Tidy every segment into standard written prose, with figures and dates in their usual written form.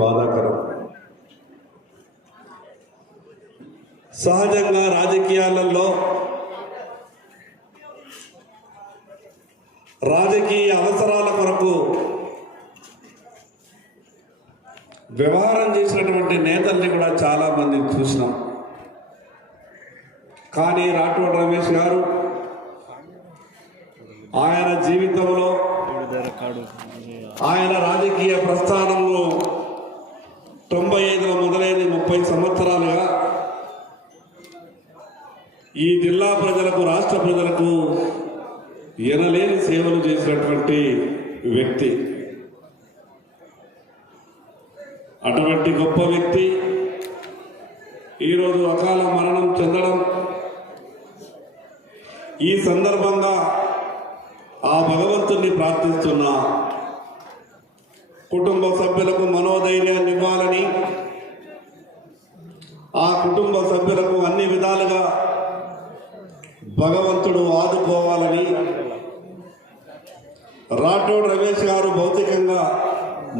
బాధాకరం. సహజంగా రాజకీయాలలో రాజకీయ అవసరాల కొరకు వ్యవహారం చేసినటువంటి నేతల్ని కూడా చాలా మందిని చూసినాం. కానీ రాఠోడ్ రమేష్ గారు ఆయన జీవితంలో ఆయన రాజకీయ ప్రస్థానంలో 95లో మొదలైన 30 సంవత్సరాలుగా ఈ జిల్లా ప్రజలకు రాష్ట్ర ప్రజలకు ఎనలేని సేవలు చేసినటువంటి వ్యక్తి. అటువంటి గొప్ప వ్యక్తి ఈరోజు అకాల మరణం చెందడం, ఈ సందర్భంగా ఆ భగవంతుణ్ణి ప్రార్థిస్తున్నా కుటుంబ సభ్యులకు మనోధైర్యాన్ని ఇవ్వాలని, ఆ కుటుంబ సభ్యులకు అన్ని విధాలుగా భగవంతుడు ఆదుకోవాలని, రాఠోడ్ రమేష్ గారు భౌతికంగా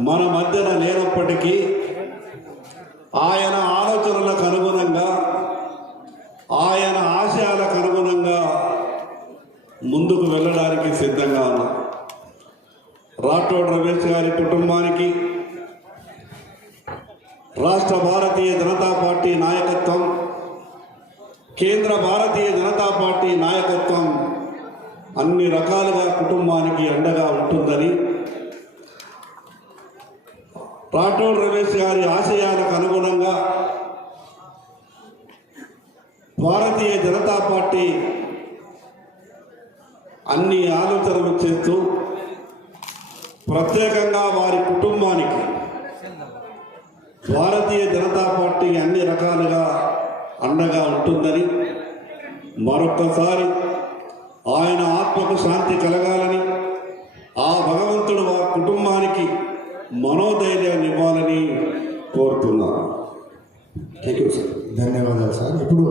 మన మధ్యన లేనప్పటికీ ఆయన ఆలోచనలకు అనుగుణంగా, ఆయన ఆశయాలకు అనుగుణంగా ముందుకు వెళ్ళడానికి సిద్ధంగా ఉన్నాం. రాఠోడ్ రమేష్ గారి కుటుంబానికి రాష్ట్ర భారతీయ జనతా పార్టీ నాయకత్వం, కేంద్ర భారతీయ జనతా పార్టీ నాయకత్వం అన్ని రకాలుగా కుటుంబానికి అండగా ఉంటుందని, రాఠోడ్ రమేష్ గారి ఆశయాలకు అనుగుణంగా భారతీయ జనతా పార్టీ అన్ని ఆలోచనలు చేస్తూ ప్రత్యేకంగా వారి కుటుంబానికి భారతీయ జనతా పార్టీ అన్ని రకాలుగా అండగా ఉంటుందని, మరొక్కసారి ఆయన ఆత్మకు శాంతి కలగాలని, ఆ భగవంతుడు వారి కుటుంబానికి మనోధైర్యాన్ని ఇవ్వాలని కోరుతున్నాను. Thank you sir. ధన్యవాదాలు సార్. ఇప్పుడు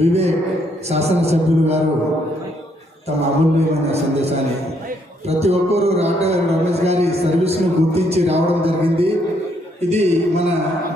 వివేక్ శాసనసభ్యులు గారు తమ అమూల్యమైన సందేశాన్ని, ప్రతి ఒక్కరూ రాఠోడ్ రమేష్ గారి సర్వీస్ను గుర్తించి రావడం జరిగింది. ఇది మన